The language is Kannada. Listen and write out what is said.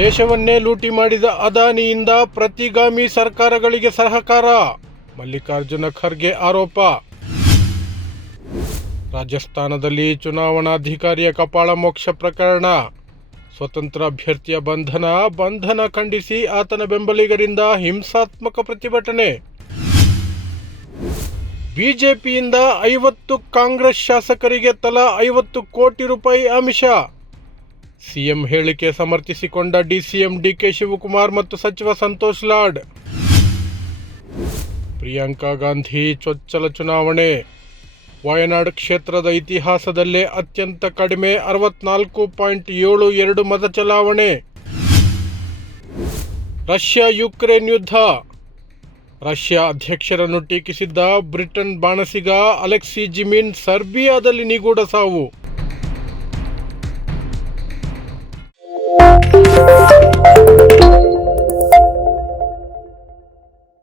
ದೇಶವನ್ನೇ ಲೂಟಿ ಮಾಡಿದ ಅದಾನಿಯಿಂದ ಪ್ರತಿಗಾಮಿ ಸರ್ಕಾರಗಳಿಗೆ ಸಹಕಾರ, ಮಲ್ಲಿಕಾರ್ಜುನ ಖರ್ಗೆ ಆರೋಪ. ರಾಜಸ್ಥಾನದಲ್ಲಿ ಚುನಾವಣಾಧಿಕಾರಿಯ ಕಪಾಳ ಮೋಕ್ಷ ಪ್ರಕರಣ, ಸ್ವತಂತ್ರ ಅಭ್ಯರ್ಥಿಯ ಬಂಧನ ಖಂಡಿಸಿ ಆತನ ಬೆಂಬಲಿಗರಿಂದ ಹಿಂಸಾತ್ಮಕ ಪ್ರತಿಭಟನೆ. ಬಿಜೆಪಿಯಿಂದ 50 ಕಾಂಗ್ರೆಸ್ ಶಾಸಕರಿಗೆ ತಲಾ 50 ಕೋಟಿ ರೂಪಾಯಿ ಆಮಿಷ. ಸಿಎಂ ಹೇಳಿಕೆ ಸಮರ್ಥಿಸಿಕೊಂಡ ಡಿಸಿಎಂ ಡಿಕೆ ಶಿವಕುಮಾರ್ ಮತ್ತು ಸಚಿವ ಸಂತೋಷ್ ಲಾಡ್. ಪ್ರಿಯಾಂಕಾ ಗಾಂಧಿ ಚೊಚ್ಚಲ ಚುನಾವಣೆ, ವಯನಾಡ್ ಕ್ಷೇತ್ರದ ಇತಿಹಾಸದಲ್ಲೇ ಅತ್ಯಂತ ಕಡಿಮೆ 64.72 ಮತ ಚಲಾವಣೆ. ರಷ್ಯಾ ಯುಕ್ರೇನ್ ಯುದ್ಧ, ರಷ್ಯಾ ಅಧ್ಯಕ್ಷರನ್ನು ಟೀಕಿಸಿದ್ದ ಬ್ರಿಟನ್ ಬಾಣಸಿಗ ಅಲೆಕ್ಸಿ ಜಿಮಿನ್ ಸರ್ಬಿಯಾದಲ್ಲಿ ನಿಗೂಢ ಸಾವು.